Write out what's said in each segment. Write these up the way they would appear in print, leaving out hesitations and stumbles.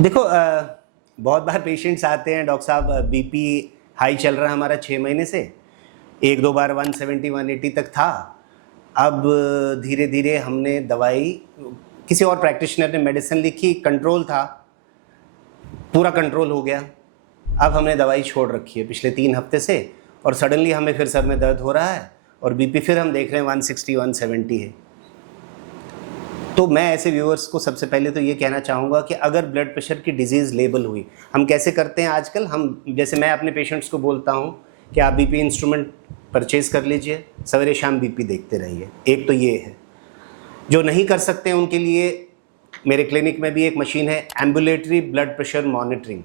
देखो बहुत बार पेशेंट्स आते हैं, डॉक्टर साहब बीपी हाई चल रहा है हमारा 6 महीने से, एक दो बार 170 180 तक था। अब धीरे धीरे हमने दवाई, किसी और प्रैक्टिशनर ने मेडिसिन लिखी, कंट्रोल था, पूरा कंट्रोल हो गया। अब हमने दवाई छोड़ रखी है पिछले 3 हफ्ते से, और सडनली हमें फिर सर में दर्द हो रहा है और बीपी फिर हम देख रहे हैं 160 170 है। तो मैं ऐसे व्यूअर्स को सबसे पहले तो ये कहना चाहूँगा कि अगर ब्लड प्रेशर की डिजीज़ लेबल हुई, हम कैसे करते हैं आजकल, हम जैसे मैं अपने पेशेंट्स को बोलता हूँ कि आप बीपी इंस्ट्रूमेंट परचेज़ कर लीजिए, सवेरे शाम बीपी देखते रहिए। एक तो ये है। जो नहीं कर सकते हैं उनके लिए मेरे क्लिनिक में भी एक मशीन है, ambulatory blood pressure monitoring,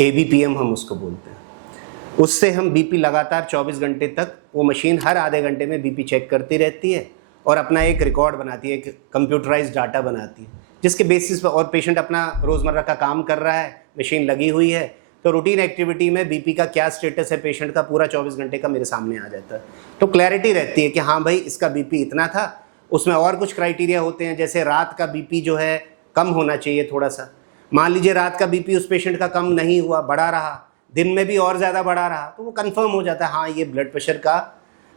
ABPM हम उसको बोलते हैं। उससे हम बीपी लगातार 24 घंटे तक, वो मशीन हर आधे घंटे में बीपी चेक करती रहती है और अपना एक रिकॉर्ड बनाती है, एक कंप्यूटराइज्ड डाटा बनाती है, जिसके बेसिस पर, और पेशेंट अपना रोज़मर्रा का काम कर रहा है, मशीन लगी हुई है, तो रूटीन एक्टिविटी में बीपी का क्या स्टेटस है पेशेंट का पूरा 24 घंटे का मेरे सामने आ जाता है। तो क्लैरिटी रहती है कि हाँ भाई इसका बीपी इतना था। उसमें और कुछ क्राइटेरिया होते हैं, जैसे रात का बीपी जो है कम होना चाहिए थोड़ा सा। मान लीजिए रात का बीपी उस पेशेंट का कम नहीं हुआ, बढ़ा रहा, दिन में भी और ज़्यादा बढ़ा रहा, तो वो कंफर्म हो जाता है हाँ ये ब्लड प्रेशर का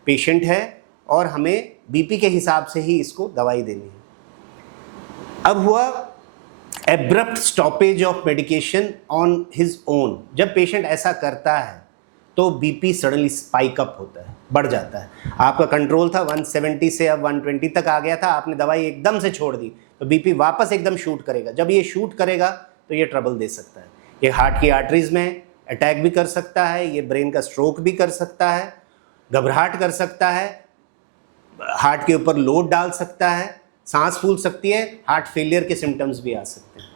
पेशेंट है और हमें बीपी के हिसाब से ही इसको दवाई देनी है। अब हुआ abrupt stoppage of medication on his own. जब पेशेंट ऐसा करता है तो बीपी सडनली स्पाइक अप होता है, बढ़ जाता है। आपका कंट्रोल था 170 से अब 120 तक आ गया था, आपने दवाई एकदम से छोड़ दी तो बीपी वापस एकदम शूट करेगा। जब ये शूट करेगा तो ये ट्रबल दे सकता है। ये हार्ट की आर्टरीज में अटैक भी कर सकता है, ये ब्रेन का स्ट्रोक भी कर सकता है, घबराहट कर सकता है, हार्ट के ऊपर लोड डाल सकता है, सांस फूल सकती है, हार्ट फेलियर के सिम्टम्स भी आ सकते हैं।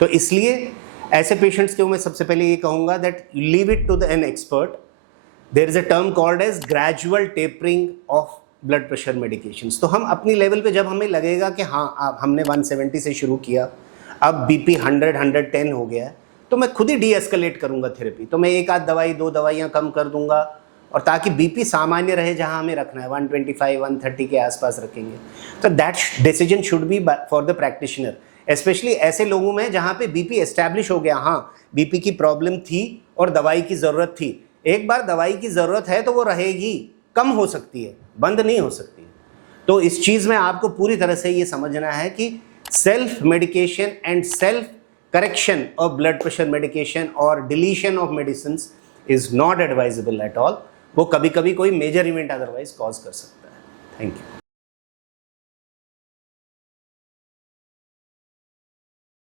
तो इसलिए ऐसे पेशेंट्स को मैं सबसे पहले ये कहूँगा that you leave it to an expert. There is a term called as gradual tapering of blood pressure medications. तो हम अपनी लेवल पे जब हमें लगेगा कि हाँ हमने 170 से शुरू किया, अब बीपी 100 110 हो गया है, तो मैं खुद ही डी एस्केलेट करूँगा थेरेपी। तो मैं एक आध दवाई 2 दवाइयाँ कम कर दूंगा, और ताकि बीपी सामान्य रहे, जहां हमें रखना है 125 130 के आसपास रखेंगे। तो that decision should be for the practitioner, specially ऐसे लोगों में जहां पे बीपी एस्टैब्लिश हो गया, हाँ बीपी की प्रॉब्लम थी और दवाई की ज़रूरत थी। एक बार दवाई की ज़रूरत है तो वो रहेगी, कम हो सकती है, बंद नहीं हो सकती। तो इस चीज़ में आपको पूरी तरह से ये समझना है कि self medication and self correction of blood pressure medication और deletion of medicine is not advisable at all. वो कभी कभी कोई मेजर इवेंट अदरवाइज कॉज कर सकता है। Thank you.